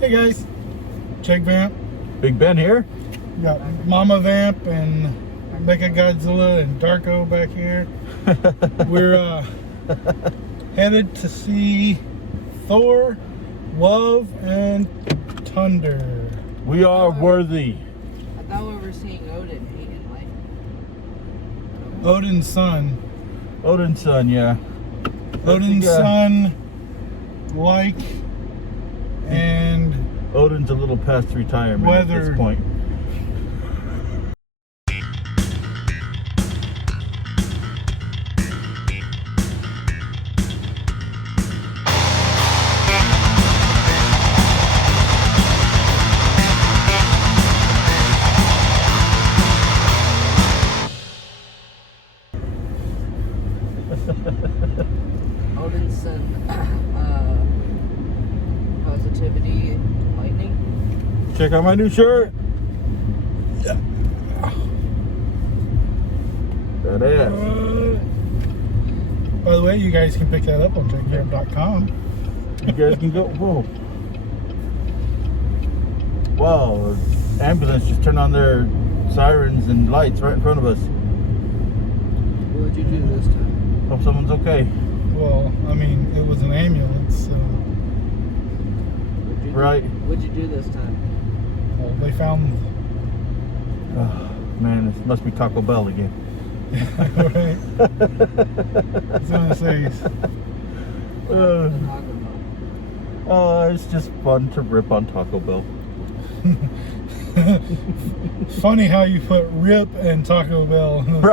Hey guys, Jake Vamp. Big Ben here. We got Mama Vamp and Mecha Godzilla and Darko back here. We're headed to see Thor, Love, and Thunder. We are worthy. I thought we were seeing Odin in life. Odin's son. Odin's son, yeah. Odin's son, like, and Odin's a little past retirement at this point. Odin's son, positivity, lightning. Check out my new shirt. Yeah. That is. By the way, you guys can pick that up on therealjakevamp.com. You guys can go. Whoa. Wow. Ambulance just turned on their sirens and lights right in front of us. What would you do this time? Hope someone's okay. Well, I mean, it was an ambulance, so Right. What'd you do this time? well, they found. Oh, man, it must be Taco Bell again. Right. I was gonna say. It's just fun to rip on Taco Bell. Funny how you put rip and Taco Bell in the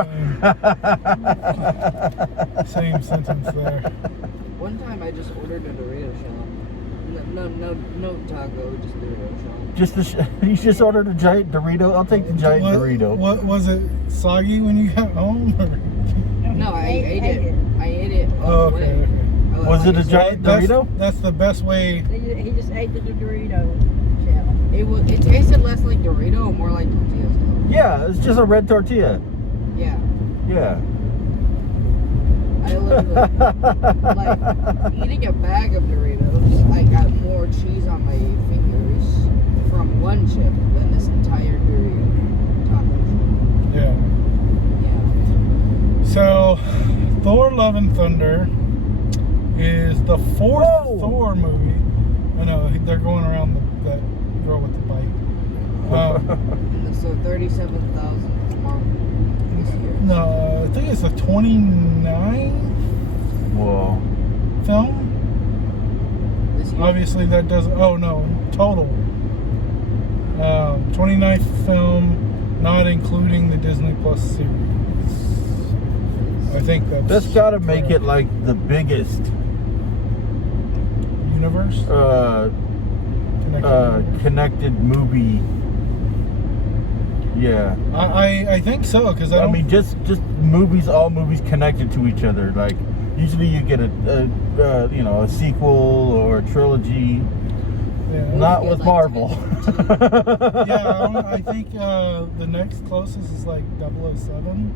same sentence there. One time I just ordered a Dorito shell. No taco, just Dorito shell. You just ordered a giant Dorito? I'll take the giant Dorito. What was it, soggy when you got home? Or? No, I ate it. I ate it all Oh, the okay. way. Okay. Was it a giant Dorito? That's the best way. He just ate the Dorito shell. It tasted less like Dorito and more like tortilla stuff. Yeah, it's just a red tortilla. Yeah. Yeah. I literally, like, eating a bag of Doritos, I got more cheese on my fingers from one chip than this entire Dorito taco. Yeah. Yeah. So, Thor: Love and Thunder is the fourth Thor movie. I know they're going around that girl with the bike. So 37,000 Marvel this year. No, I think it's the 29th Whoa. film. This year. Obviously, that doesn't. Oh no, total. 29th film, not including the Disney Plus series. I think That's got to make it like the biggest universe. Connected movie. Yeah. I think so, because I mean, just movies, all movies connected to each other. Like usually you get a sequel or a trilogy. Yeah. Not with Marvel. Yeah, I think the next closest is like 007.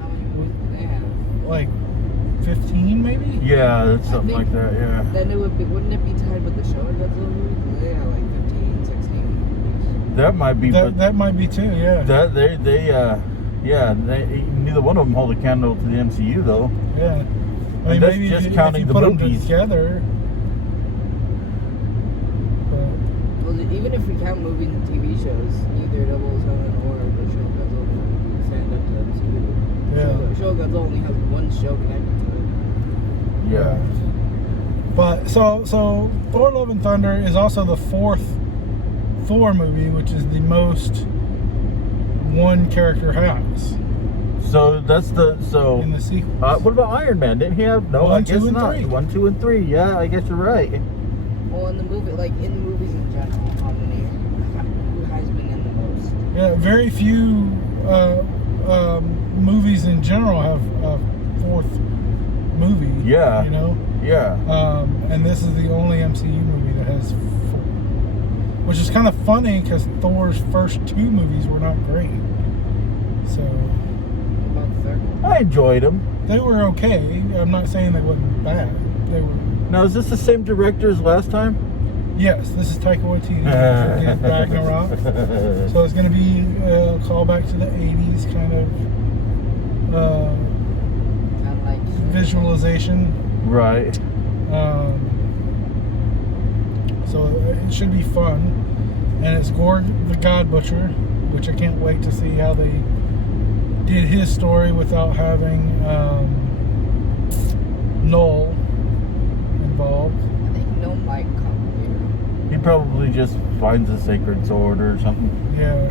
How many movies do they have? Like 15 maybe? Yeah, that's something like that. Yeah. Then wouldn't it be tied with the show Godzilla movies? They have like 15, 16 movies. That might be. That might be too. Yeah. That neither one of them hold a candle to the MCU though. Yeah. I mean, that's maybe just if counting you the put movies. them together. Well, even if we count movies and TV shows, neither 007 or the show Godzilla movies stand up to MCU. Yeah. Show Godzilla only has one show connected to it. Yeah. But so Thor: Love and Thunder is also the fourth Thor movie, which is the most one character has. So that's in the sequel. What about Iron Man? Didn't he have? No, One, I guess two, and not. three. 1, 2, and 3. Yeah, I guess you're right. Well, in the movie, like in the movies in general, how many? Who has been in the most? Yeah, very few movies in general have a fourth movie. Yeah. You know. Yeah. And this is the only MCU movie that has four, which is kind of funny because Thor's first two movies were not great. So. What about the third one? I enjoyed them. They were okay. I'm not saying they wasn't bad. They were. Now, is this the same director as last time? Yes, this is Taika Waititi. He did Ragnarok. So it's going to be a callback to the 80s kind of Kind of like visualization. Right. So it should be fun. And it's Gorg the God Butcher, which I can't wait to see how they did his story without having Noel involved. I think no might come He probably just finds a sacred sword or something. Yeah.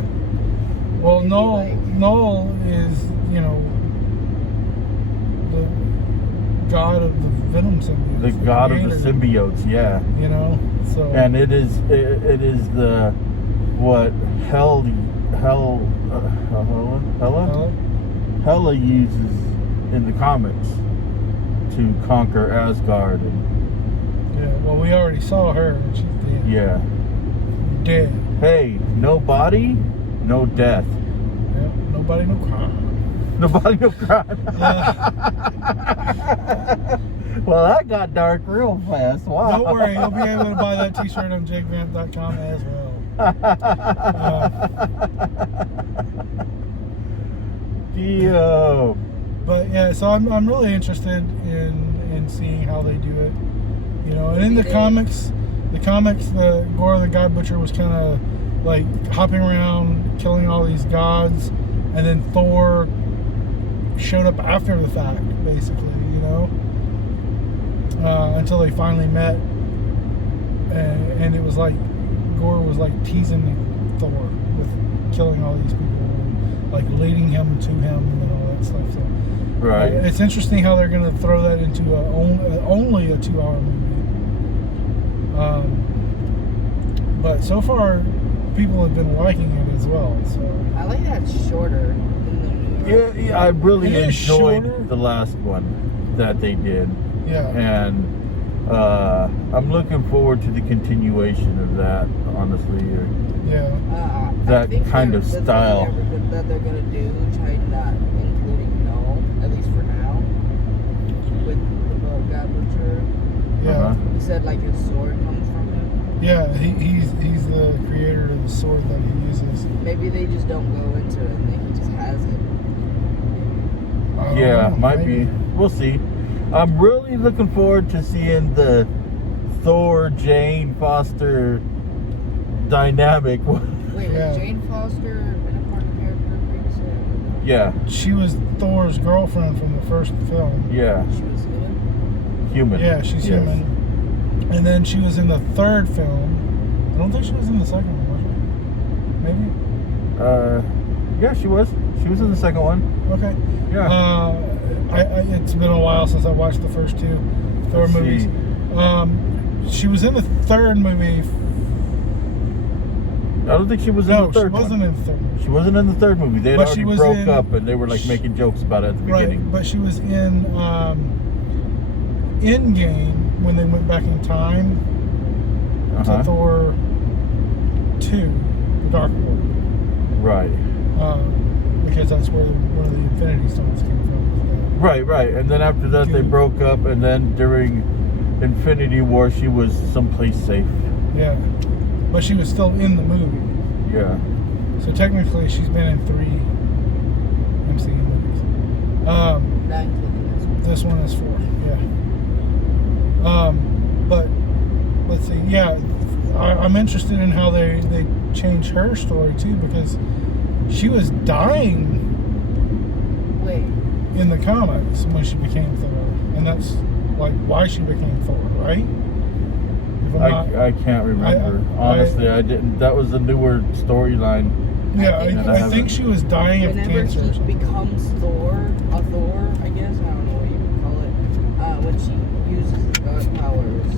Well, Maybe Noel is, you know, the god of the venom symbiotes. The god of the creator, symbiotes, yeah. You know, so. And it is the what Hela uses in the comics to conquer Asgard. And, Yeah. Well, we already saw her, and she's dead. yeah. Dead. Hey, no body, no death. Yeah. Nobody, no crime. Nobody, no crime. Well, that got dark real fast. Wow. Don't worry, you'll be able to buy that T-shirt on jakevamp.com as well. Yo. But yeah, so I'm really interested in seeing how they do it. You know, and in the comics, the Gore the God Butcher was kind of like hopping around, killing all these gods, and then Thor showed up after the fact, basically. You know, until they finally met, and it was like Gore was like teasing Thor with killing all these people, and, like leading him to him and all that stuff. So. Right. It's interesting how they're going to throw that into only a 2-hour movie. But so far, people have been liking it as well. So I like that it's shorter than the new Yeah, I really It is enjoyed shorter. the last one that they did. yeah, And I'm looking forward to the continuation of that, honestly. yeah, That I think kind of the thing style. that they're gonna do, try not including Null, at least for now, with the God Butcher. yeah, Uh-huh. He said like his sword comes from him. yeah. He's the creator of the sword that he uses. Maybe they just don't go into it and he just has it. I don't Yeah, know, might maybe. be. We'll see. I'm really looking forward to seeing the Thor Jane Foster dynamic. Wait, Yeah. was Jane Foster an important character previously? Yeah, She was Thor's girlfriend from the first film. yeah, She was human? human. Yeah, she's Yes. human. And then she was in the third film. I don't think she was in the second one, was she? Maybe. Yeah, she was. She was in the second one. Okay. Yeah. It's been a while since I watched the first two Thor Let's movies. see. She was in the third movie. I don't think she was in No, the she third wasn't one. in the third movie. She wasn't in the third movie. They had But she already was broke in- up, and they were like making jokes about it at the beginning. Right, but she was in Endgame when they went back in time Uh-huh. to Thor 2, Dark World. Right. Because that's where one of the Infinity Stones came from. Right. And then after that, they Dude. broke up, and then during Infinity War, she was someplace safe. Yeah. But she was still in the movie. Yeah. So technically, she's been in 3 MCU movies. Not including this one. This one is 4, yeah. But let's see, yeah, I'm interested in how they change her story too, because she was dying Wait, in the comics when she became Thor, and that's like why she became Thor, right? If I'm not- I can't remember. Honestly, I didn't. That was a newer storyline. yeah, I think I think she was dying of whenever cancer. Or he something. becomes Thor, I guess, I don't know what you would call it, when she uses the god powers,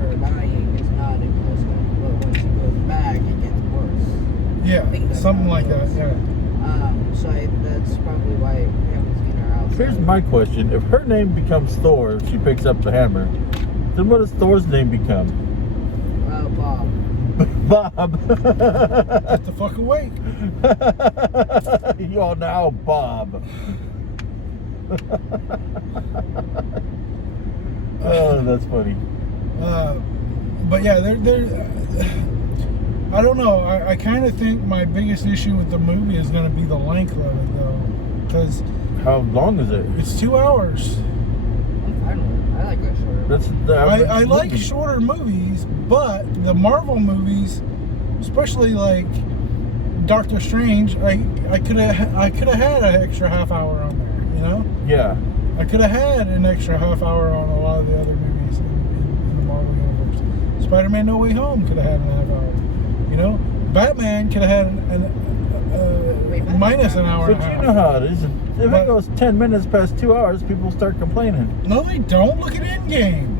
her dying is not impulsive, but when she goes back, it gets worse. Yeah, I think that's something how it like that. goes. Yeah. So that's probably why we haven't seen her outside. Here's my question: if her name becomes Thor, if she picks up the hammer, then what does Thor's name become? Bob. Bob. Get the fuck away. You are now Bob. Oh, that's funny. But yeah, I don't know. I kind of think my biggest issue with the movie is going to be the length of it, though, because How long is it? it's 2 hours. I'm fine with it. I like that short. That's the average I like movie. shorter movies, but the Marvel movies, especially like Doctor Strange, I could have had an extra half hour on there. You know, Yeah. I could have had an extra half hour on a lot of the other movies in the Marvel universe. Spider-Man: No Way Home could have had a half hour. You know, Batman could have had minus an hour But and a you half. know how it is. If But- it goes 10 minutes past 2 hours, people start complaining. No, they don't. Look at Endgame.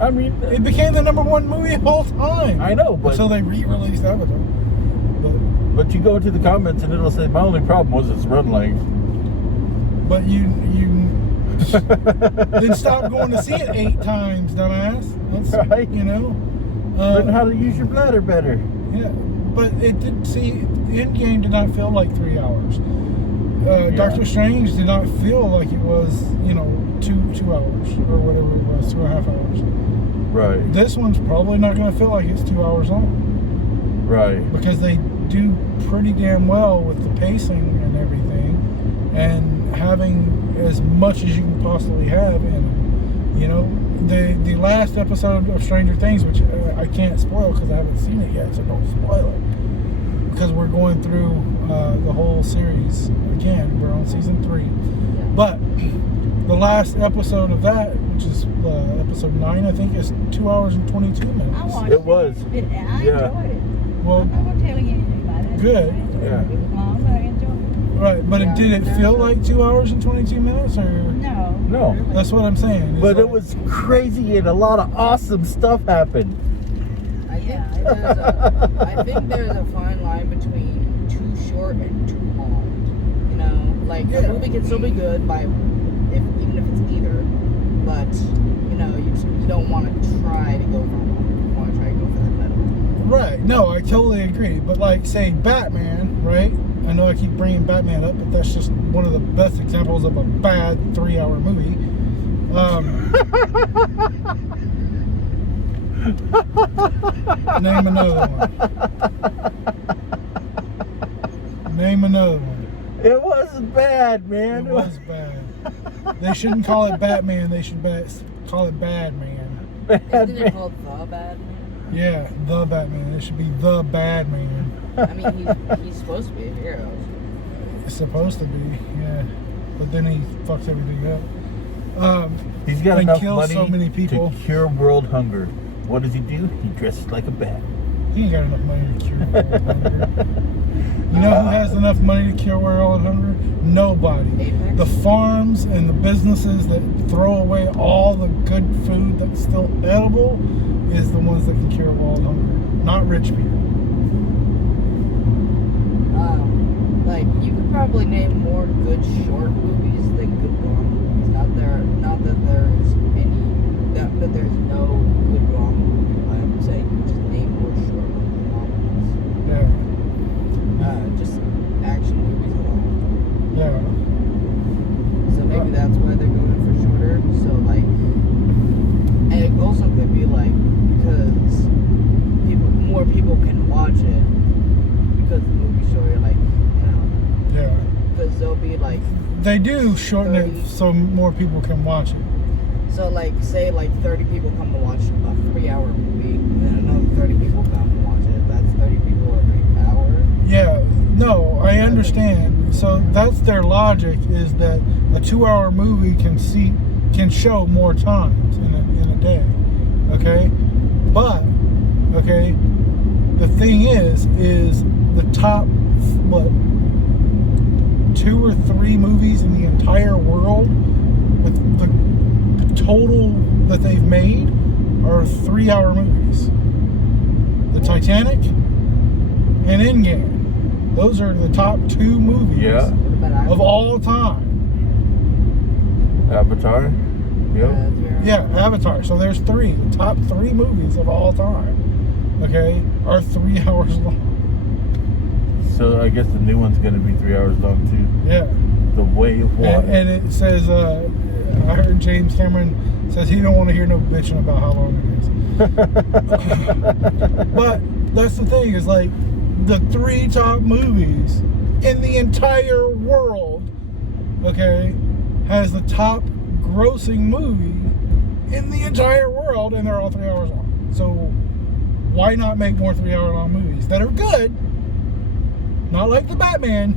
I mean, It became the #1 movie of all time. I know, but So they re-released Avatar. but you go to the comments and it'll say my only problem was its run length. But you then stop going to see it 8 times, dumbass. Let's, Right. you know. Learn how to use your bladder better. Yeah, but it did. See, the Endgame did not feel like 3 hours. Doctor Strange did not feel like it was, you know, two hours or whatever it was, 2.5 hours. Right. This one's probably not going to feel like it's 2 hours long Right. because they do pretty damn well with the pacing and everything, and having as much as you can possibly have in it. You know, the last episode of Stranger Things, which I can't spoil because I haven't seen it yet, so don't spoil it. Because we're going through the whole series again. We're on season 3. But the last episode of that, which is episode 9, I think, is 2 hours and 22 minutes. I watched It was. I Yeah. enjoyed it. Well, I'm not telling you anything about it. Good. I enjoyed Yeah. it. It was long, but I enjoyed it. right, but Yeah, did it feel like 2 hours and 22 minutes, or? No. No. Really. That's what I'm saying. It's But like- it was crazy and a lot of awesome stuff happened. I think there's a fine line between too short and too long. You know, like Yeah. a movie can still be good even if it's either, but you know, you don't want to try to go for long. You want to try to go for that middle. Right. No, I totally agree. But like, say Batman, right? I know I keep bringing Batman up, but that's just one of the best examples of a bad 3-hour movie. Name another one. Name another one. It wasn't bad, man. It was bad. They shouldn't call it Batman. They should call it Bad Man. bad, Isn't it man. called The Bad Man? Yeah, the Batman. It should be the Bad Man. I mean, he's supposed to be a hero. It's supposed to be, yeah. But then he fucks everything up. He's got and enough kills money so many people. to cure world hunger. What does he do? He dresses like a bat. He ain't got enough money to cure world hunger. You know who has enough money to cure world hunger? Nobody. Apex? The farms and the businesses that throw away all the good food that's still edible is the ones that can cure world hunger, not rich people. Like you could probably name more good short movies than good long movies. Not that there's no good long movie. I'm saying just name more short than long movies. Yeah, Just action movies alone. yeah. So maybe that's why they're going for shorter. So like, and it also could be like because more people can watch it because the movie's shorter. Like, you know, Yeah. because they'll be like, They do shorten 30. it so more people can watch it. so like say like 30 people come to watch a 3-hour movie, and then another 30 people come to watch it. That's 30 people every hour. Yeah, no, I understand. So that's their logic, is that a 2-hour movie can show more times in a day. Okay? But, okay, the thing is the top, 2 or 3 movies in the entire world with the total that they've made are 3-hour movies. The Titanic and Endgame. Those are the top 2 movies Yeah. What about of all time. Avatar. Yep. Yeah, Avatar. So there's 3. The top 3 movies of all time, okay, are 3 hours long. So I guess the new one's gonna be 3 hours long too. Yeah. The Way of Water. And it says, I heard James Cameron says he don't want to hear no bitching about how long it is. But that's the thing, is like the 3 top movies in the entire world, okay, has the top grossing movie in the entire world, and they're all 3 hours long. So why not make more 3-hour long movies that are good? Not like the Batman.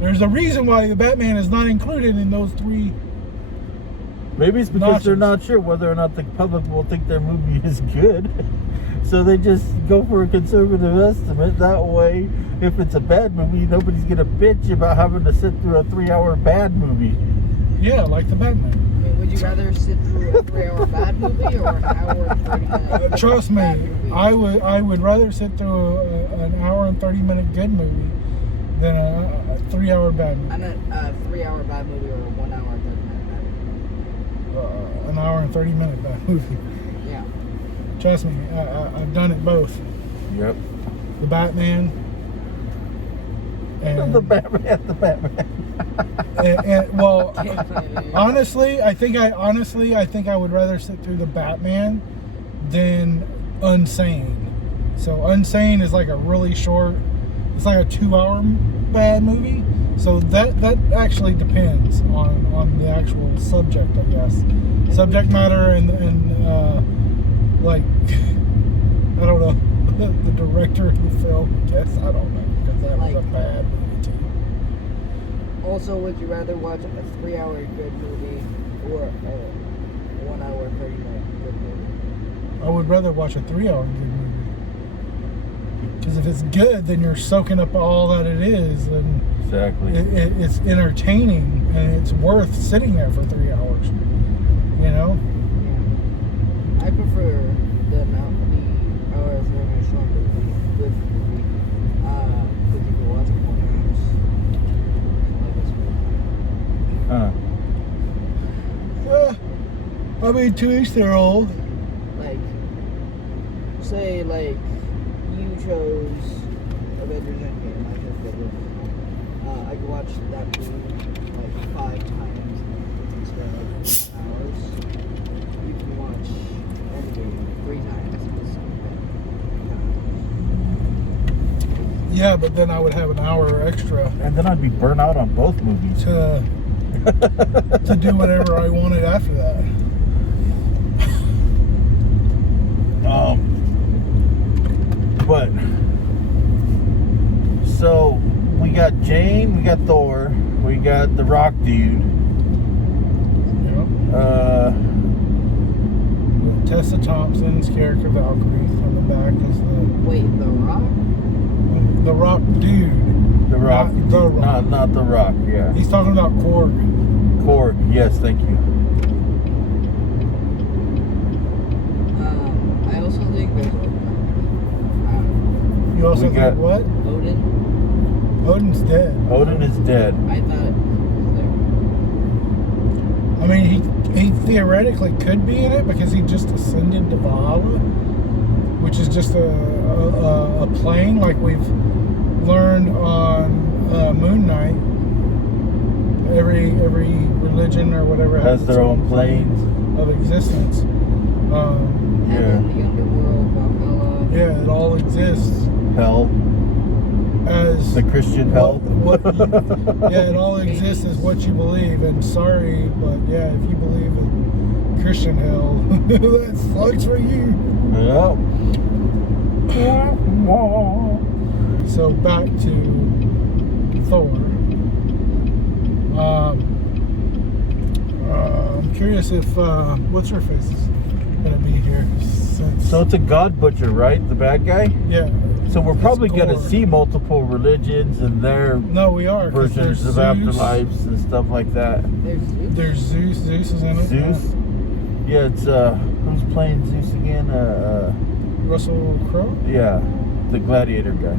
There's a reason why the Batman is not included in those 3. Maybe it's because they're Notches. not sure whether or not the public will think their movie is good. So they just go for a conservative estimate. That way, if it's a bad movie, nobody's going to bitch about having to sit through a 3-hour bad movie. Yeah, like the Batman. I mean, would you rather sit through a 3-hour bad movie or an hour and 30-minute? Trust me, bad movie? I would rather sit through an hour and 30-minute good movie than a 3-hour bad movie. I meant a 3-hour bad movie or a 1 hour and 30-minute bad movie. An hour and 30-minute bad movie. Yeah. Trust me, I've done it both. Yep. The Batman and The Batman. and well, honestly, I think I would rather sit through the Batman than Unsane. So Unsane is like a really short. It's like a 2-hour bad movie. So that actually depends on the actual subject, I guess. Subject matter and like I don't know, the director of the film. I guess I don't know, because that was a bad movie too. Also, would you rather watch a 3-hour good movie or a 1 hour 30-minute good movie? I would rather watch a 3-hour good movie. Because if it's good, then you're soaking up all that it is, and Exactly. it's entertaining, and it's worth sitting there for 3 hours. You know? Yeah. I prefer the hours when I show the good movie. Because you can watch it 1 hour. Huh. I mean, to each their own. Like, say, like, you chose Avengers Endgame, I chose Avengers. I could watch that movie like 5 times instead of 2 hours. You can watch Endgame 3 times instead of Yeah, but then I would have an hour extra And then I'd be burnt out on both movies. to do whatever I wanted after that. But so we got Jane, we got Thor, we got the Rock dude. You know? Tessa Thompson's character Valkyrie on the back is Wait, The Rock? the Rock dude. The Rock. Not The Rock. Not the Rock, yeah. He's talking about Korg. Korg, yes, thank you. I also think there's You also We think got- what? Odin. Odin's dead. Odin is dead. I thought I mean, he theoretically could be in it because he just ascended to Valhalla, which is just a plane like we've learned on Moon Knight. Every religion or whatever Has their own planes. of existence. heaven, the underworld, Valhalla. Yeah, it all exists Hell. as The Christian hell. yeah, it all exists as what you believe. And sorry, but yeah, if you believe in Christian hell, that sucks for you. Yep. So back to Thor. I'm curious if what's her face is gonna be here. Since, So it's a god butcher, right? The bad guy? yeah. So we're It's probably going to Thor. see multiple religions and their No, we are. 'Cause versions of Zeus, afterlives and stuff like that. There's Zeus. There's Zeus. Zeus is in it. Zeus? Yeah, it's who's playing Zeus again? Russell Crowe. Yeah, the gladiator guy.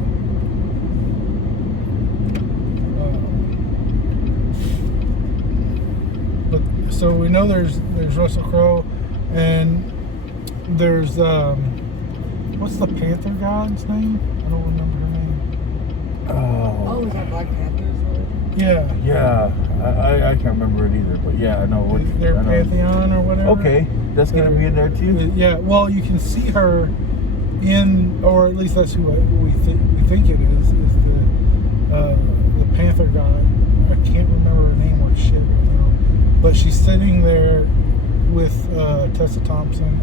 But so we know there's Russell Crowe, and there's what's the Panther god's name? I don't remember her name. Oh, is that Black Panther's one? Yeah. Yeah, I can't remember it either, but yeah, I know what Their I know. Pantheon or whatever. Okay, that's gonna be in there too. Yeah, well, you can see her in, or at least that's who we think it is the Panther god. I can't remember her name or shit right now, but she's sitting there with Tessa Thompson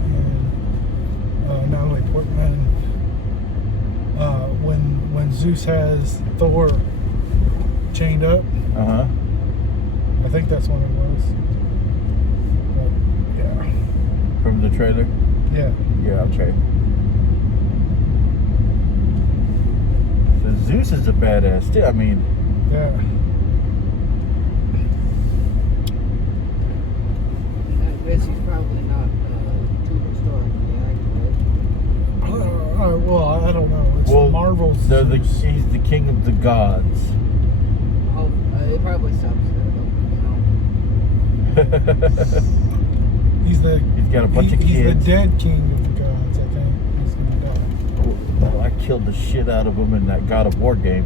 and Natalie Portman. When Zeus has Thor chained up, I think that's when it was. But, yeah. From the trailer. Yeah. Yeah. Okay. So Zeus is a badass too. I mean. Yeah. I guess he's probably not too historically accurate. Well, I don't know. It's Well, Marvel's. he's the king of the gods. Oh, it probably stops there, though. He's got a bunch of He's kids. the dead king of the gods. I think he's gonna die. Oh, I killed the shit out of him in that God of War game.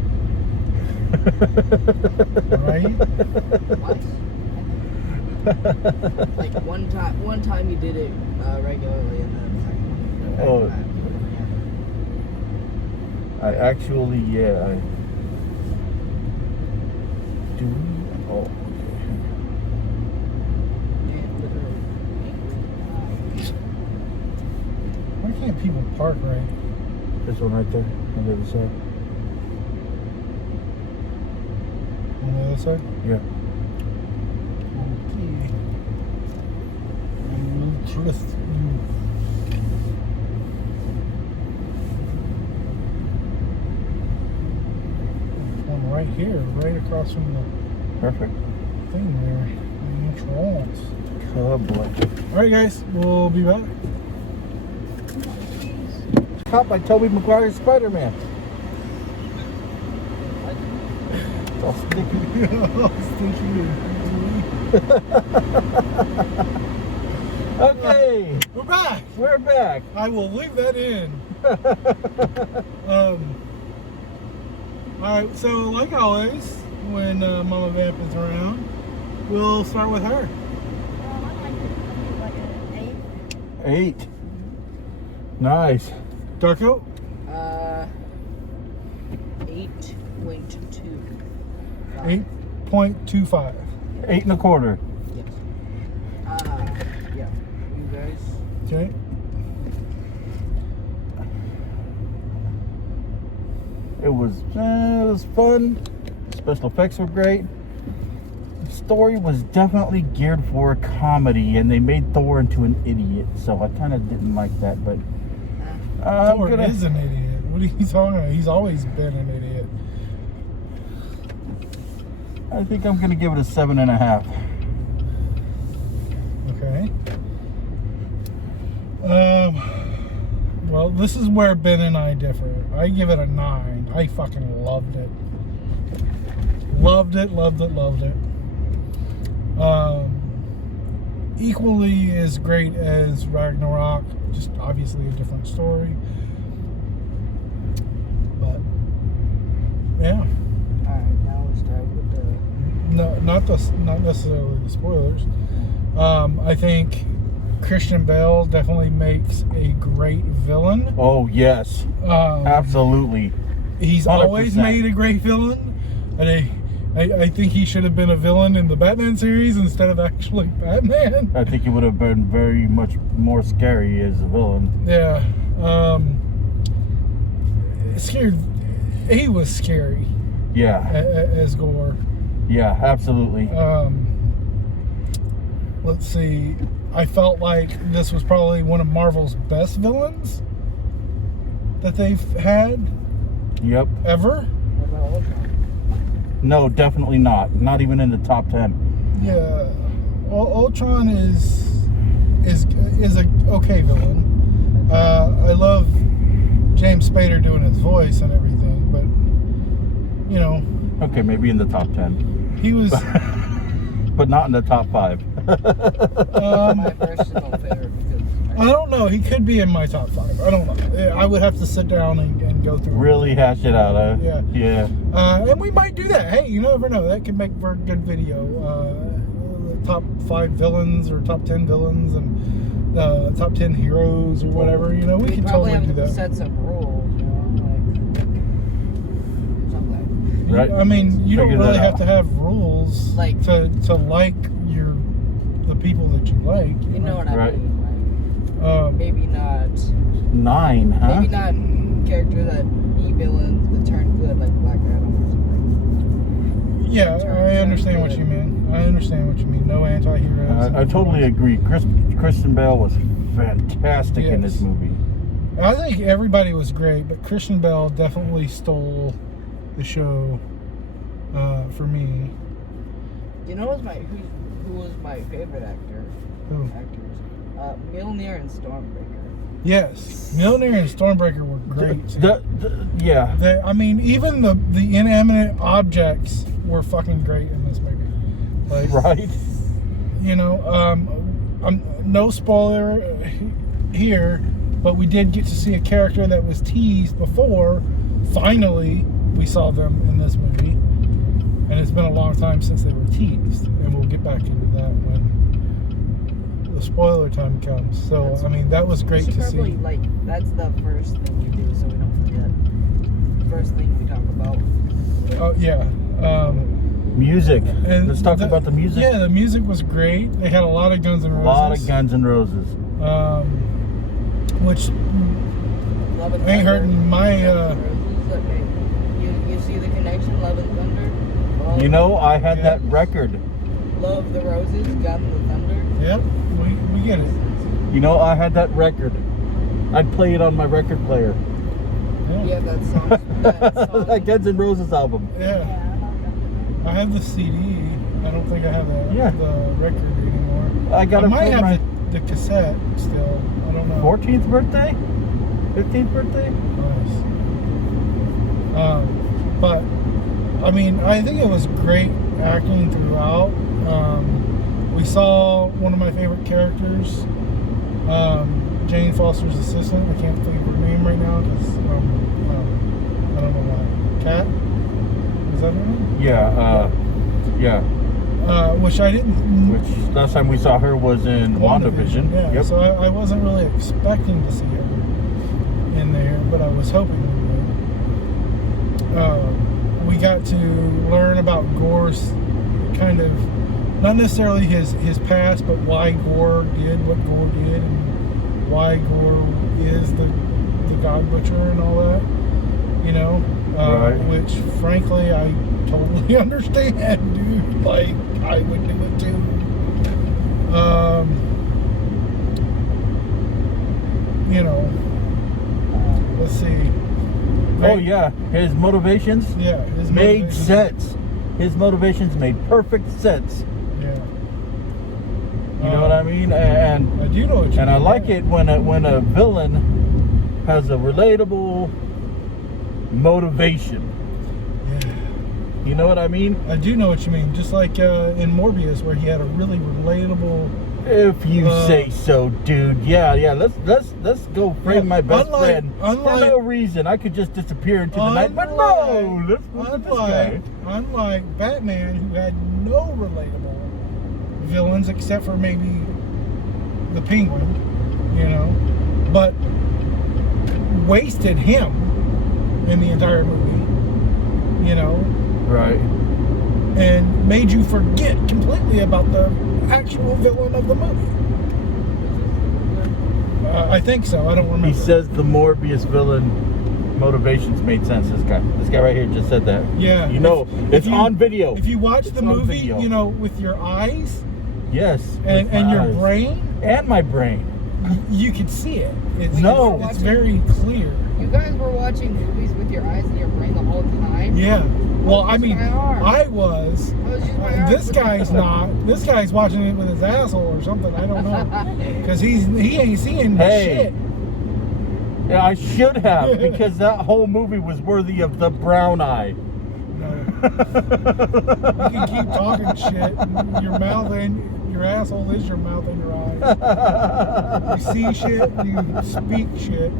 Right? What? Like one time you did it regularly, and then Oh. I actually, yeah. Oh. Why can't people park right? This one right there, on the other side. On the other side? Yeah. Okay. I will trust you. One right here, right across from the Perfect. thing there. Trolls. Kabla. Alright guys, we'll be back. Caught by Tobey Maguire's Spider-Man. It's all sticky. Okay, We're back! we're back. I will leave that in. Alright, so like always, when Mama Vamp is around, we'll start with her. Like an 8. Nice. Darko? 8.2. 8.25. 8 1/4. Yes. Yeah. You guys. Okay. It was fun. Special effects were great. The story was definitely geared for a comedy, and they made Thor into an idiot, so I kind of didn't like that. But Thor is an idiot. What are you talking about? He's always been an idiot. I think I'm gonna give it a 7.5. Okay. Well, this is where Ben and I differ. I give it a 9. I fucking loved it. Loved it. Equally as great as Ragnarok, just obviously a different story. But yeah, Alright, now let's start with the. no, not necessarily the spoilers. I think Christian Bale definitely makes a great villain. Oh yes, absolutely. He's 100%. always made a great villain, and I think he should have been a villain in the Batman series instead of actually Batman. I think he would have been very much more scary as a villain. Yeah. Scared. He was scary Yeah, as Gore. yeah, absolutely. Let's see. I felt like this was probably one of Marvel's best villains that they've had Yep. ever. What about Ultron? No, definitely not. Not even in the top 10. Yeah. Ultron is a okay villain. I love James Spader doing his voice and everything, but you know, Okay, maybe in the top 10, he was. but not in the top 5. My personal favorite because I don't know. He could be in my top 5. I don't know. I would have to sit down and go through. Really hash it out, huh? Yeah. Yeah. And we might do that. Hey, you never know. That could make for a good video. Top 5 villains or top 10 villains and top 10 heroes or whatever. You know, we can probably totally do have to that. set some rules, you know, like something. Right. I mean, you don't Figure that really have out. to have rules Like- to like the people that you like. You know what I Right. mean? Like, maybe not. 9, huh? Maybe not characters that be villains but turn good, like Black Adam or something. Yeah, Turn I understand what good. you mean. I understand what you mean. No anti-heroes. I totally agree. Kristen Bell was fantastic in this Yes. movie. I think everybody was great, but Christian Bell definitely stole the show for me. You know who was my favorite actor? Who? Actors. Mjolnir and Stormbreaker. Yes, Mjolnir and Stormbreaker were great. Yeah. I mean, even the inanimate objects were fucking great in this movie. Like, Right? you know, I'm no spoiler here, but we did get to see a character that was teased before. Finally, we saw them in this movie, and it's been a long time since they were teased, and we'll get back into that when the spoiler time comes. So, I mean, that was great We should to probably, see. like, that's the first thing we do so we don't forget. First thing we talk about. Oh yeah. Music. And Let's talk about the music. Yeah, the music was great. They had a lot of Guns N' A Roses. lot of Guns N' Roses. Which Love and ain't Thunder. hurting my. You see the connection, Love and Thunder? Well, You know, I had Yeah. that record. Love the Roses, Gun the Thunder. Yep, we get it. You know, I had that record. I'd play it on my record player. Yeah, that song. That song. That Guns N' Roses album. Yeah. I have the CD. I don't think I have the record anymore. I got I it might from have my the cassette still. I don't know. 14th birthday? 15th birthday? Nice. But I mean, I think it was great acting throughout. We saw one of my favorite characters, Jane Foster's assistant. I can't think of her name right now because I don't know why. Kat? Is that her name? Yeah. Which I didn't. Which last time we saw her was in WandaVision. Yeah. Yep. So I wasn't really expecting to see her in there, but I was hoping we would. We got to learn about Gore's kind of, not necessarily his past, but why Gore did what Gore did and why Gore is the God Butcher and all that. You know, Right. which frankly I totally understand, dude. Like I would do it too. You know, let's see. Oh yeah, his motivations Yeah, his made motivation- sense. His motivations made perfect sense. Yeah. You know what I mean? And I do know what you mean. I like it when a villain has a relatable motivation. Yeah. You know what I mean? I do know what you mean. Just like in Morbius, where he had a really relatable. If you say so, dude. Yeah. Let's go frame my best friend for no reason. I could just disappear into the night, but no. Let's look at this guy. Unlike Batman, who had no relatable villains except for maybe the Penguin, you know, but wasted him in the entire movie, you know, Right. and made you forget completely about the actual villain of the movie. I think so. I don't remember. He says the Morbius villain motivations made sense. This guy right here just said that. Yeah. You know, it's you- on video. If you watch the on movie, video. you know, with your eyes Yes. and with my your eyes. brain, And my brain. you could see it. It's, No. it's very clear. You guys were watching movies with your eyes and your brain the whole time? Yeah. Well, I That's mean, my arm. I was. I was using my arm. This guy's not. This guy's watching it with his asshole or something. I don't know. Because he ain't seeing the Hey. shit. Yeah, I should have, because that whole movie was worthy of the brown eye. No. You can keep talking shit. And your mouth and Your asshole is your mouth and your eyes. You see shit, you speak shit.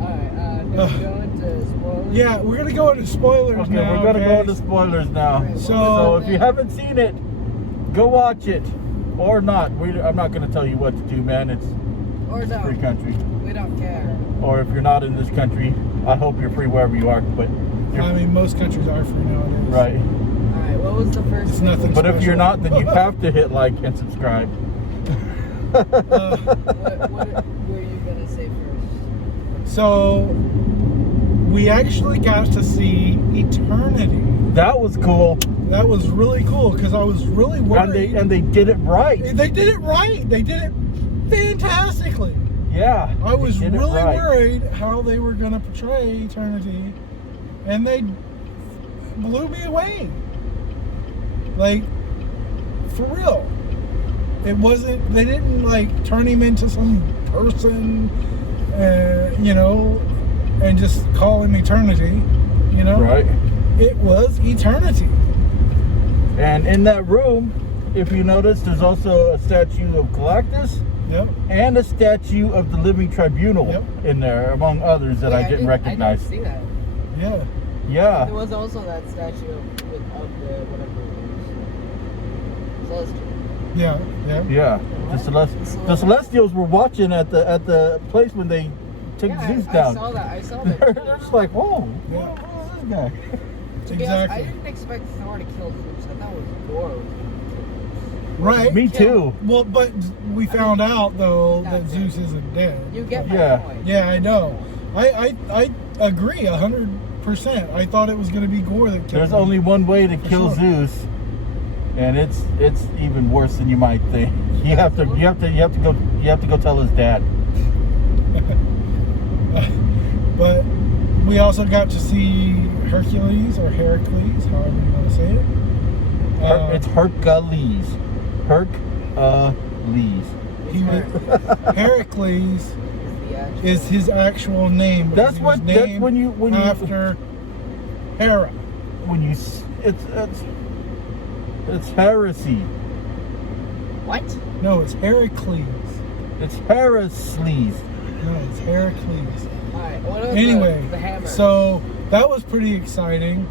Alright, do we go into spoilers? Yeah, we're gonna go into spoilers Okay, now. we're gonna go guys. into spoilers now. Alright, So if you haven't seen it, go watch it. Or not. I'm not gonna tell you what to do, man. It's Or a no, free country. we don't care. Or if you're not in this country, I hope you're free wherever you are. But I mean, most countries are free nowadays. right. Alright, what was the first It's thing? nothing But if you're special. not, then you have to hit like and subscribe. What were you gonna say first? So, we actually got to see Eternity. That was cool. That was really cool because I was really worried. And they did it right. They did it right. They did it fantastically. Yeah. I was they did it really right. worried how they were going to portray Eternity, and they blew me away. Like, for real. It wasn't, they didn't like turn him into some person, you know, and just call him Eternity, you know? Right. It was Eternity. And in that room, if you notice, there's also a statue of Galactus Yep. and a statue of the Living Tribunal Yep. in there, among others that Wait, I didn't recognize. I didn't see that. Yeah. Yeah. There was also that statue of the whatever it was. Celestial. Yeah. Yeah. Yeah. The Celestials were watching at the place when they took Yeah, Zeus I down. saw that. I saw They're that. just like, whoa, Yeah. who's this guy? To be honest, I Exactly. didn't expect Thor to kill Zeus. I thought it was Thor was Right. Me too. Well, but we found out though Not that dead. Zeus isn't dead. You get my Yeah. point. Yeah, I know. I agree 100%. I thought it was going to be Gore that killed There's him. only one way to kill sure. Zeus, and it's even worse than you might think. You have to go tell his dad. But we also got to see Hercules or Heracles, however you want to say it. It's Hercules. Hercules. He was, Heracles The actual- is his actual name. because That's he was what. That's named when you after Hera. it's heresy. What? No, it's Heracles. It's Heracles. No, it's Heracles. Alright, what about Anyway, the hammer? so that was pretty exciting.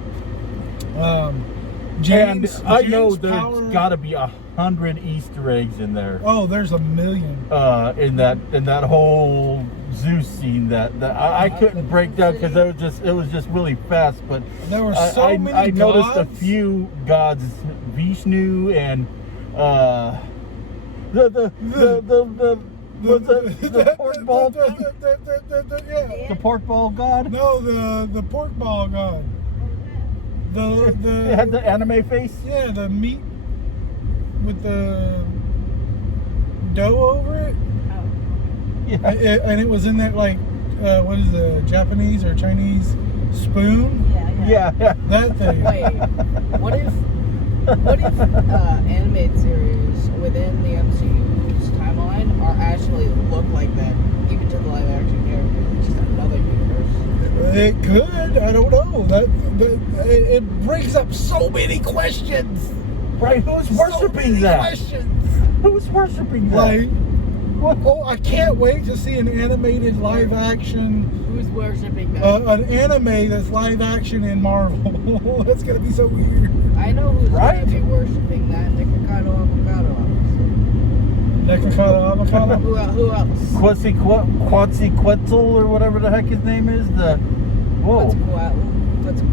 James, And I know James there's Power- got to be 100 Easter eggs in there. Oh, there's a million. In that whole Zeus scene that I couldn't break down because it was just really fast. But There were so I many noticed a gods. few gods, Vishnu and the pork ball thing? Yeah. The pork ball god. No, the pork ball god. It had the anime face. Yeah, the meat with the dough over it. Yeah. And it was in that like what is the Japanese or Chinese spoon? Yeah. That thing. Wait, what if animated series within the MCU's timeline are actually look like that, even to the live action characters? It's just another universe. It could. I don't know. It brings up so many questions. Right? Who's So worshiping many that? questions. Who's worshiping that? Like, What? oh, I can't wait to see an animated live action, Who's worshipping that? an anime that's live action in Marvel. That's gonna be so weird. I know who's Right? gonna be worshipping that. Nikocado Avocado. Nekakata avocado. Who else? Quetzalcoatl or whatever the heck his name is.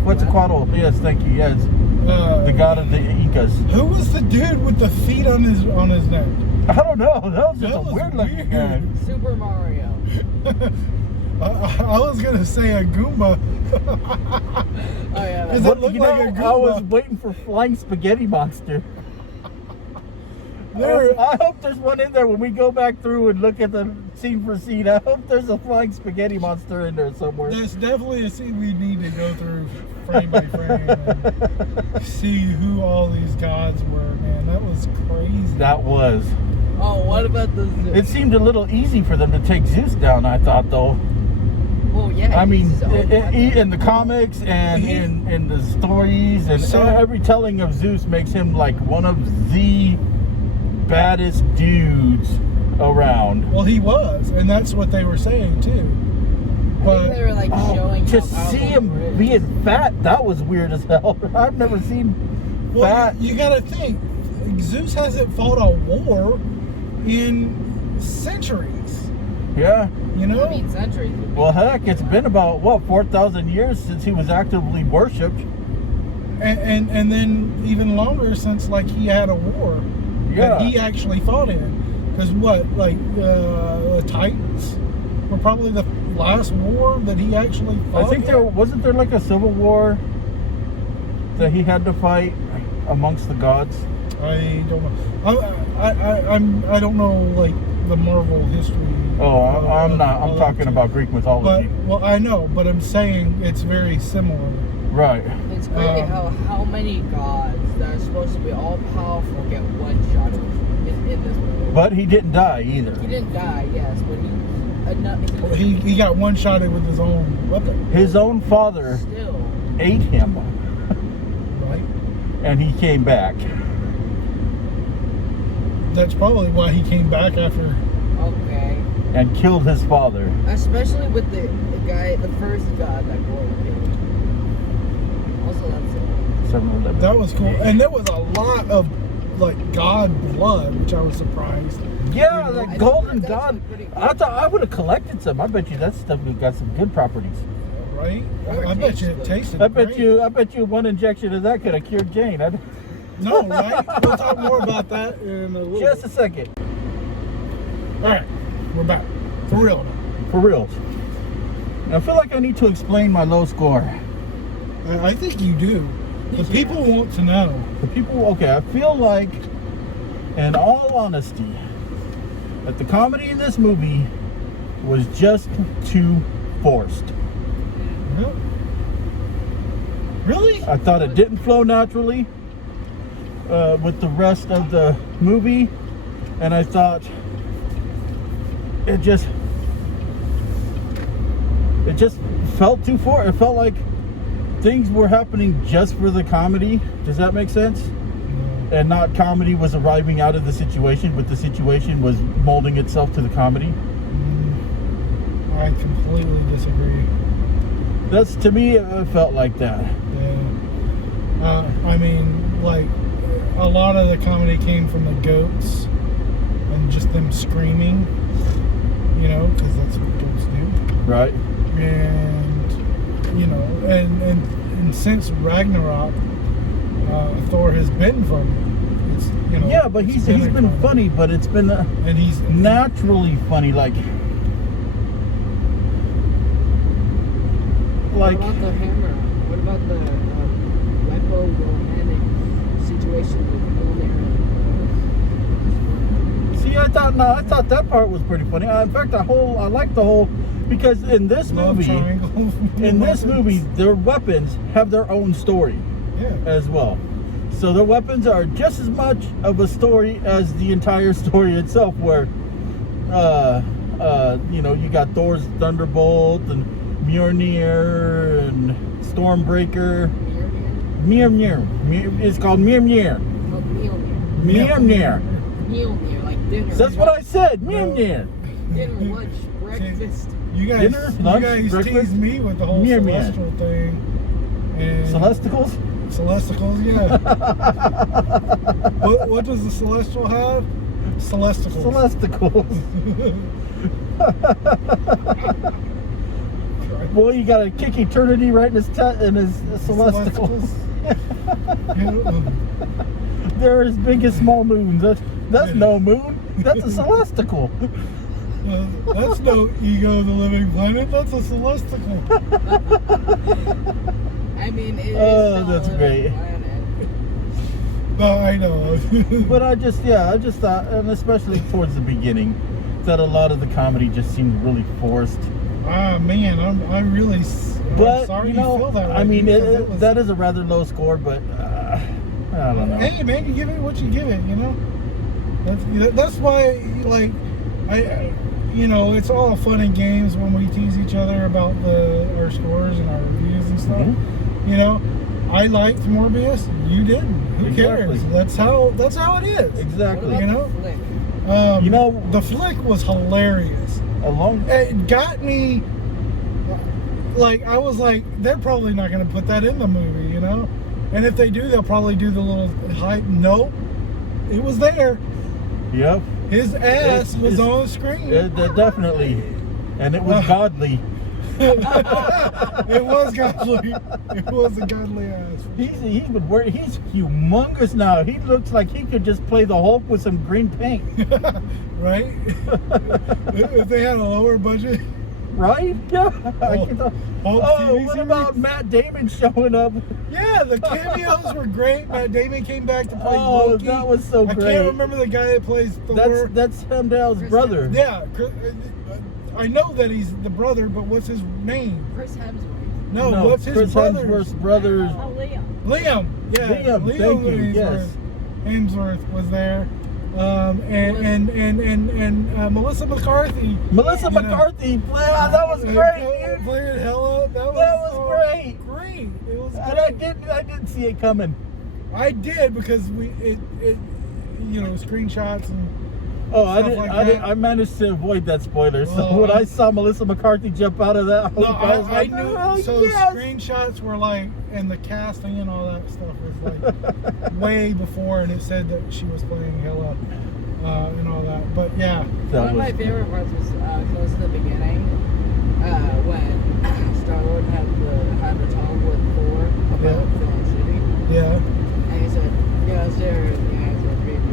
Quetzalcoatl. Yes, thank you. Yes, the god of the Incas. Who was the dude with the feet on his neck? I don't know. That was just That a was weird looking weird. guy. Super Mario. I was gonna say a Goomba. Oh yeah. Is That, it look You like know, a Goomba? I was waiting for Flying Spaghetti Monster. There, I hope there's one in there when we go back through and look at the scene for scene. I hope there's a Flying Spaghetti Monster in there somewhere. that's definitely a scene we need to go through frame by frame and see who all these gods were. Man, that was crazy. That was. oh, what about the? It seemed a little easy for them to take Zeus down, I thought, though. Well, yeah. I mean, he's so in the comics and in the stories and So- every telling of Zeus makes him like one of the baddest dudes around. Well, he was, and that's what they were saying too. I think But they were like showing To how powerful see him Thor is. being fat, that was weird as hell. I've never seen well, fat. you got to think, Zeus hasn't fought a war in centuries. Yeah. You know, I mean, centuries. Well, heck, it's been about, what, 4,000 years since he was actively worshipped. and then even longer since like he had a war Yeah. that he actually fought in. Because what, like the Titans were probably the last war that he actually fought. I think wasn't there like a civil war that he had to fight amongst the gods? I don't know. I don't know like the Marvel history. Oh, I'm not. all I'm that talking too. about Greek mythology. But well, I know, but I'm saying it's very similar. Right. It's crazy how many gods that are supposed to be all powerful get one shot in this movie. But he didn't die either. He didn't die, yes, but He got one shot with his own weapon, His own father still. ate him, right? and he came back. That's probably why he came back after. Okay. And killed his father. Especially with the guy, the first god that Thor killed. Also, that's it. 7-Eleven. That was cool, and there was a lot of like god blood, which I was surprised. Yeah, I that think golden that's god. pretty good. I thought I would have collected some. I bet you that stuff got some good properties. Right? Or I bet you it tasted. tasted. I bet great. you one injection of that could have cured Jane. No, right? We'll talk more about that in a little Just a bit. second. All right, we're back for real now. For real. I feel like I need to explain my low score. I think you do. The people want to know. The people, okay, I feel like, in all honesty, that the comedy in this movie was just too forced. Really? Really? I thought it didn't flow naturally with the rest of the movie, and I thought it just felt too forced. It felt like things were happening just for the comedy. Does that make sense? And not comedy was arriving out of the situation, but the situation was molding itself to the comedy. I completely disagree. That's, to me, it felt like that. Yeah. I mean, like, a lot of the comedy came from the goats and just them screaming, you know, because that's what goats do. Right? And, you know, and since Ragnarok, Thor has been funny. It's, you know, Yeah, but he's been funny, but it's been and he's naturally funny, like What about the hammer? What about the romantic situation with Mjolnir? See, I thought that part was pretty funny. In fact, I like the whole, because in this love movie, triangle. their weapons have their own story Yeah. as well. So their weapons are just as much of a story as the entire story itself, where you got Thor's Thunderbolt and Mjolnir and Stormbreaker. Mjolnir? Mjolnir. It's called Mjolnir. Oh, Mjolnir. Mjolnir. Mjolnir, like dinner. That's what I said. Mjolnir. Dinner, lunch, breakfast. You guys, Dinner, lunch, breakfast, tease me with the whole Mjolnir. celestial thing. And Celesticals? Celesticals, yeah. what does the celestial have? Celesticals. Celesticals. Boy, you got to kick eternity right in his celesticals. They're as big as small moons. That's no moon. That's a celestical. That's no Ego the Living Planet. That's a celestical. I mean, it is Oh, still that's a great. planet. I know. But I just thought, and especially towards the beginning, that a lot of the comedy just seemed really forced. Ah, man, I'm really But sorry you know, feel that way. I mean, because it was- that is a rather low score. But I don't know. Hey, man, you give it what you give it, you know. That's why, like, it's all fun and games when we tease each other about our scores and our reviews and stuff. Mhm. You know, I liked Morbius. You didn't. Who cares? Exactly. That's how it is. Exactly. What You about know? the flick? You know, the flick was hilarious. along. It got me. Like I was like, they're probably not going to put that in the movie, you know. And if they do, they'll probably do the little hype. Nope, it was there. Yep. His ass was on the screen. Definitely, and it was godly. It was godly. It was a godly ass. He's humongous now. He looks like he could just play the Hulk with some green paint. Right? If they had a lower budget. Right? Yeah. Hulk TV What series? about Matt Damon showing up? Yeah, the cameos were great. Matt Damon came back to play Oh, Loki. that was so I great. can't remember the guy that plays Thor. That's Hemdale's Chris brother. Yeah, I know that he's the brother, but what's his name? Chris Hemsworth. No, what's his Chris brother? Hemsworth's brother. Oh, Liam. Liam. Yeah, Liam, thank you, Hemsworth. yes. Hemsworth was there, and Melissa McCarthy. Melissa You know. McCarthy. Wow, that was great, dude. Playing Hella. That was so great. Great. It was And great. I didn't see it coming. I did because it screenshots and. Oh, Stuff like that. I managed to avoid that spoiler. So Oh, when I saw Melissa McCarthy jump out of that, No, I was I like, knew. oh, So yes. screenshots were like, and the casting and all that stuff was like way before, and it said that she was playing Hela and all that. But yeah, That One of my was- favorite parts was close to the beginning when Star-Lord had the talk with Thor about feeling shitty. yeah. And he said, yeah, I was there, and the guys were pretty cool.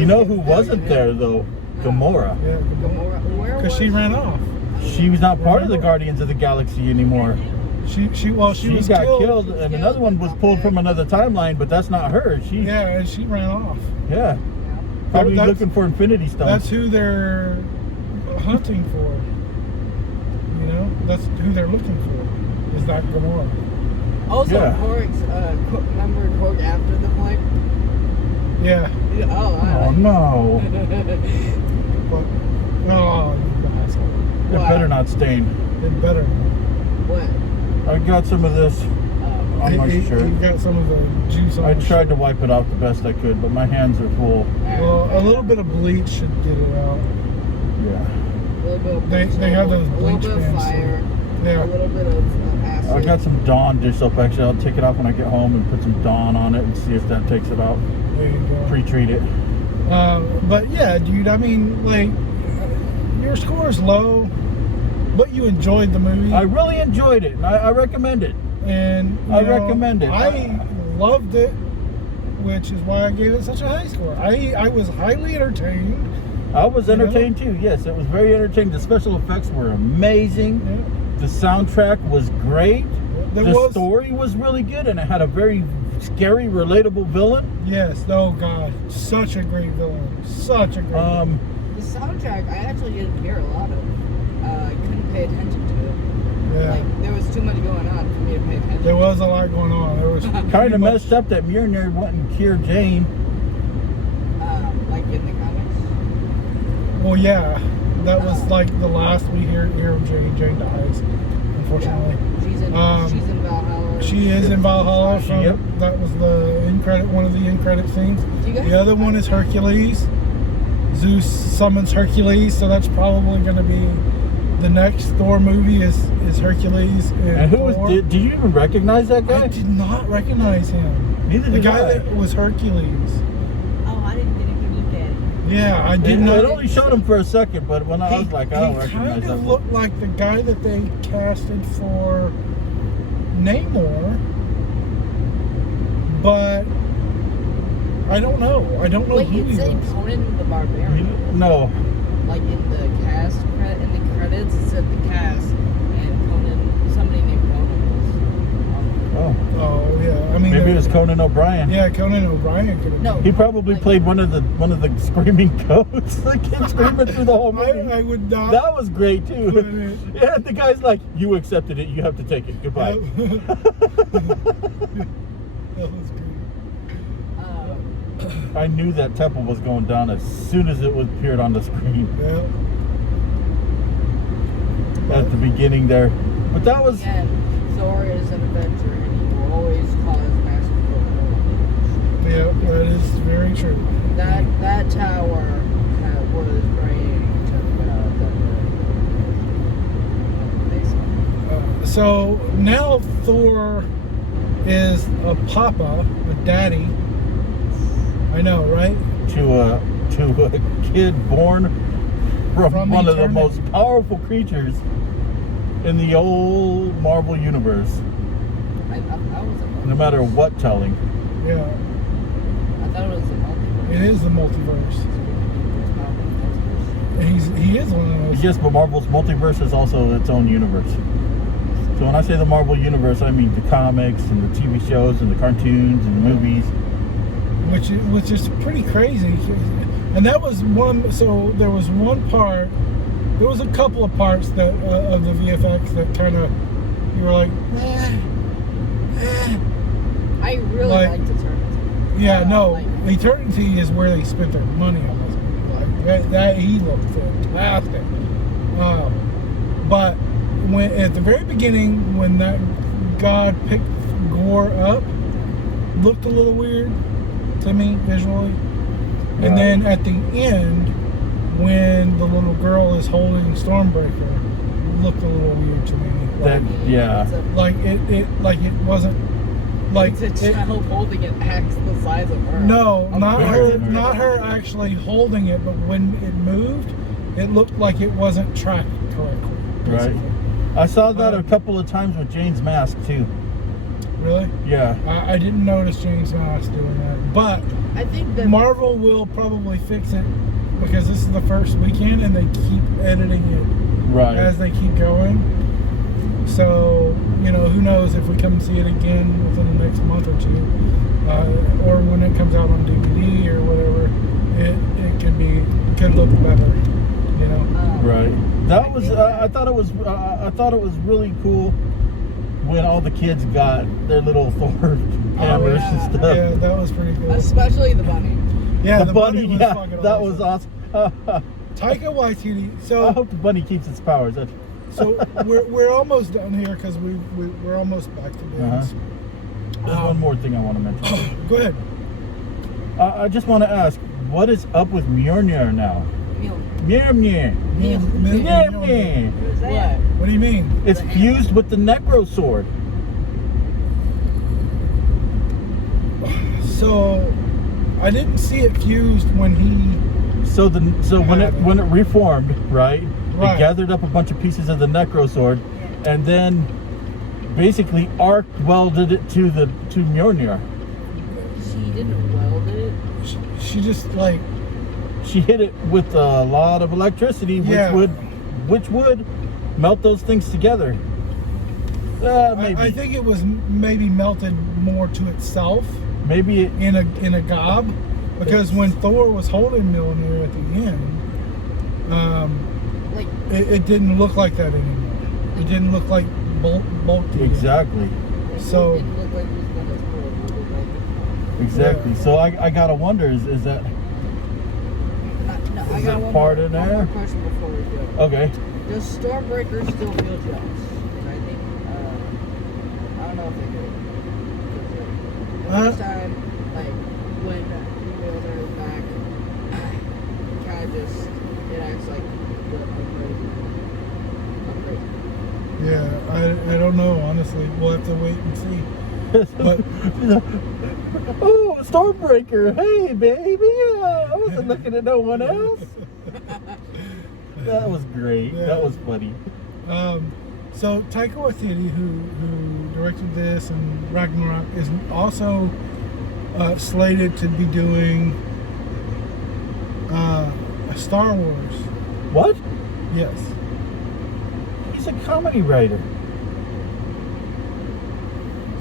You know who wasn't there though? Gamora. Yeah, Gamora. Where because was she ran off. She was not part of the Guardians of the Galaxy anymore. She was got killed. killed, and another one was pulled from another timeline, but that's not her. Yeah, and she ran off. Yeah. Probably That's- looking for Infinity Stones. That's who they're hunting for. You know, that's who they're looking for. Is that Gamora? Also, Yeah. remember Korg after the flick? Yeah. Oh no! But oh, you asshole! It What? better not stain. It better. What? I got some of this on my shirt. You got some of the juice on. I the tried to shirt. wipe it off the best I could, but my hands are full. Well, a little bit of bleach should get it out. Yeah. A little bit of They have those a little bleach bit of pans, so- fire, Yeah. a little bit of acid. I got some Dawn dish soap. Actually, I'll take it off when I get home and put some Dawn on it and see if that takes it out. There you go. Pre-treat it. But yeah, dude. I mean, like, your score is low, but you enjoyed the movie. I really enjoyed it. I recommend it. And you I know, recommend it. I loved it, which is why I gave it such a high score. I was highly entertained. I was You know? entertained too. Yes, it was very entertaining. The special effects were amazing. Yeah. The soundtrack was great. There The was story was really good, and it had a very scary, relatable villain. yes. Oh God, such a great villain. Such a great. Villain. The soundtrack, I actually didn't hear a lot of. I couldn't pay attention to it. Yeah. Like, there was too much going on for me to pay attention. There was a lot going on. There was Kind of messed up that Mjolnir went and cured Jane. Like in the comics. Well, yeah, that was like the last we hear of Jane. Jane dies, unfortunately. She's in Valhalla. She is in Valhalla. From, Yep. That was the one of the end credit scenes. Do you guys- The other one is Hercules. Zeus summons Hercules, so that's probably going to be the next Thor movie. Is Hercules And who was? Thor. Did you even recognize that guy? I did not recognize him. Neither The did guy I. that was Hercules. Oh, I didn't get a good look at it. Yeah, I did It not. only showed him for a second, but when I was like, I don't he recognize kind that. of looked like the guy that they casted for Namor, but I don't know. I don't know Wait, who it he said was. Conan the Barbarian. No, Like in the in the credits, it said the cast and Conan. Somebody named Conan oh, Oh yeah, I mean maybe there- it was Conan O'Brien. Yeah, Conan O'Brien could have. No. been. He probably Like- played one of the screaming goats. The kid screaming through the whole movie. I would not. That was great too. put it. Yeah, the guy's like, "You accepted it. You have to take it. Goodbye." That was great. was. I knew that temple was going down as soon as it was appeared on the screen Yeah. at the beginning there. But that was Again, Thor is an adventurer, and he always cause massive problems. Yeah, that is very true. That tower was praying to the So now Thor is a papa, a daddy. I know, right? To a kid born from one of the eternity. most powerful creatures in the old Marvel universe. I thought that was a multiverse. No matter what telling. Yeah, I thought it was a multiverse. it is the multiverse. He is one of those. Yes, but Marvel's multiverse is also its own universe. So when I say the Marvel universe, I mean the comics and the TV shows and the cartoons and the movies. Which is pretty crazy. And that was one. So there was one part. There was a couple of parts that of the VFX that kind of you were like, I really Like- liked Eternity. yeah, no. Like, Eternity is where they spent their money on this movie. Like that he looked fantastic. But when at the very beginning, when that god picked Gore up, looked a little weird to me visually. Right. And then at the end, when the little girl is holding Stormbreaker, looked a little weird to me. That yeah. it's a, Like it wasn't like it's a child holding an axe the size of her. no, Of not course. her, not her actually holding it, but when it moved, it looked like it wasn't tracked correctly. Right. basically. I saw that a couple of times with Jane's mask too. Really? Yeah. I didn't notice James Moss doing that, but I think that Marvel will probably fix it because this is the first weekend and they keep editing it Right. as they keep going. So, who knows if we come and see it again within the next month or two, or when it comes out on DVD or whatever, it could look better, Right. That was. I thought it was. I thought it was really cool when all the kids got their little Thor hammers yeah. and stuff. Yeah, that was pretty cool. especially the bunny. Yeah, the bunny. was Yeah, fucking that awesome. was awesome. Taika Waititi. I So, hope the bunny keeps its powers. so we're almost done here because we're almost back to business. There's one more thing I want to mention. Go ahead. I just want to ask, what is up with Mjolnir now? Mjolnir. Mjolnir. Who's What? that? What do you mean? It's fused with the Necro Sword. So, I didn't see it fused when he. So when it reformed, right? Right. It gathered up a bunch of pieces of the Necro Sword, and then basically arc welded it to Mjolnir. She didn't weld it. She just like. She hit it with a lot of electricity, Yeah. which would melt those things together. Maybe. I think it was maybe melted more to itself Maybe it. in a gob, because when Thor was holding Mjolnir at the end, Like it didn't look like that anymore. It didn't look like bulky. Exactly. So- it didn't look like it was gonna pull it. It looked like Exactly. Yeah. So I gotta wonder, is that No, I Is got it one part more, in one there? more question before we go. okay? Does Stormbreaker still feel jealous? And I think, I don't know if they do. The Uh, first time, like, when Mjolnir is back, it kind of just, it acts like I'm crazy. Yeah, I don't know, honestly. We'll have to wait and see. But Oh, Stormbreaker! Hey, baby! I wasn't looking at no one else. That was great. Yeah. That was funny. So Taika Waititi, who directed this and Ragnarok, is also slated to be doing a Star Wars. What? Yes. He's a comedy writer.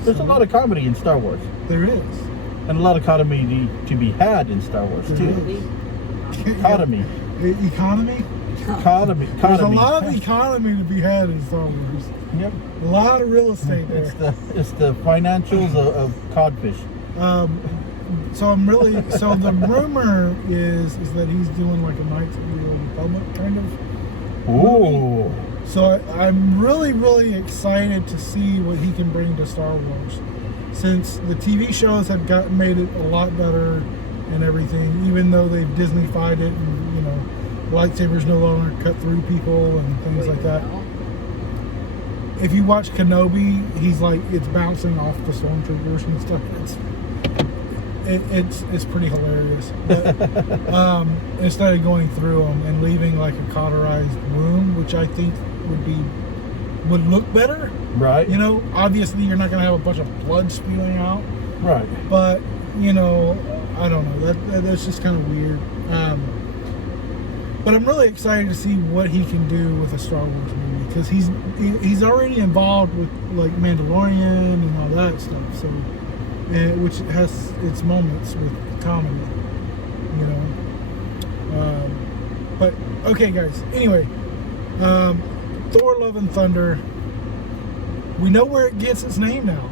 There's a lot of comedy in Star Wars, There is. and a lot of comedy to be had in Star Wars There too. is. Economy. Economy? Economy. There's a lot of economy to be had in Star Wars. Yep. A lot of real estate It's there. the financials of codfish. So the rumor is that he's doing like a Knights of the Old Republic kind of. Ooh. So I'm really, really excited to see what he can bring to Star Wars. since the TV shows have made it a lot better and everything, even though they've Disney-fied it and, you know, lightsabers no longer cut through people and things like that. No. If you watch Kenobi, he's like, it's bouncing off the stormtroopers and stuff. It's pretty hilarious. But instead of going through them and leaving like a cauterized wound, which I think would look better. Right. You know, obviously you're not going to have a bunch of blood spewing out. Right. But, you know, I don't know. That's just kind of weird. But I'm really excited to see what he can do with a Star Wars movie, because he's already involved with like Mandalorian and all that stuff. So, which has its moments with comedy, you know. But okay, guys. Anyway, Thor: Love and Thunder. We know where it gets its name now.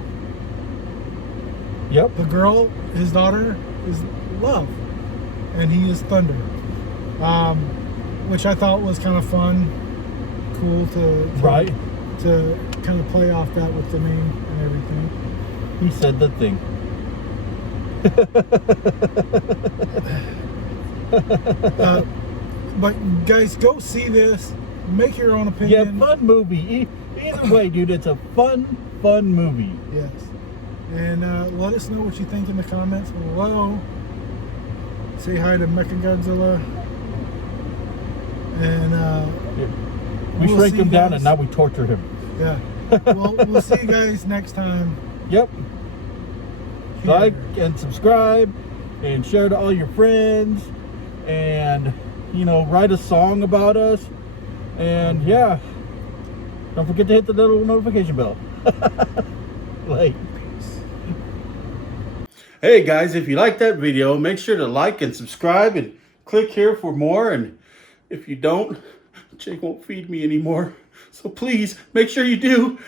Yep. The girl, his daughter, is Love, and he is Thunder. Which I thought was kind of fun, cool to kind of play off that with the name and everything. He said the thing. But guys, go see this. Make your own opinion. Yeah, fun movie. Either way, dude, it's a fun movie. Yes. And let us know what you think in the comments below. Say hi to Mechagodzilla. And we we'll shrank see him you down guys. and now we torture him. Yeah. We'll see you guys next time. Yep. Here. Like and subscribe and share to all your friends, and you know, write a song about us, and yeah, don't forget to hit the little notification bell. Like, hey guys, if you like that video, make sure to like and subscribe and click here for more. And if you don't, Jake won't feed me anymore, so please make sure you do.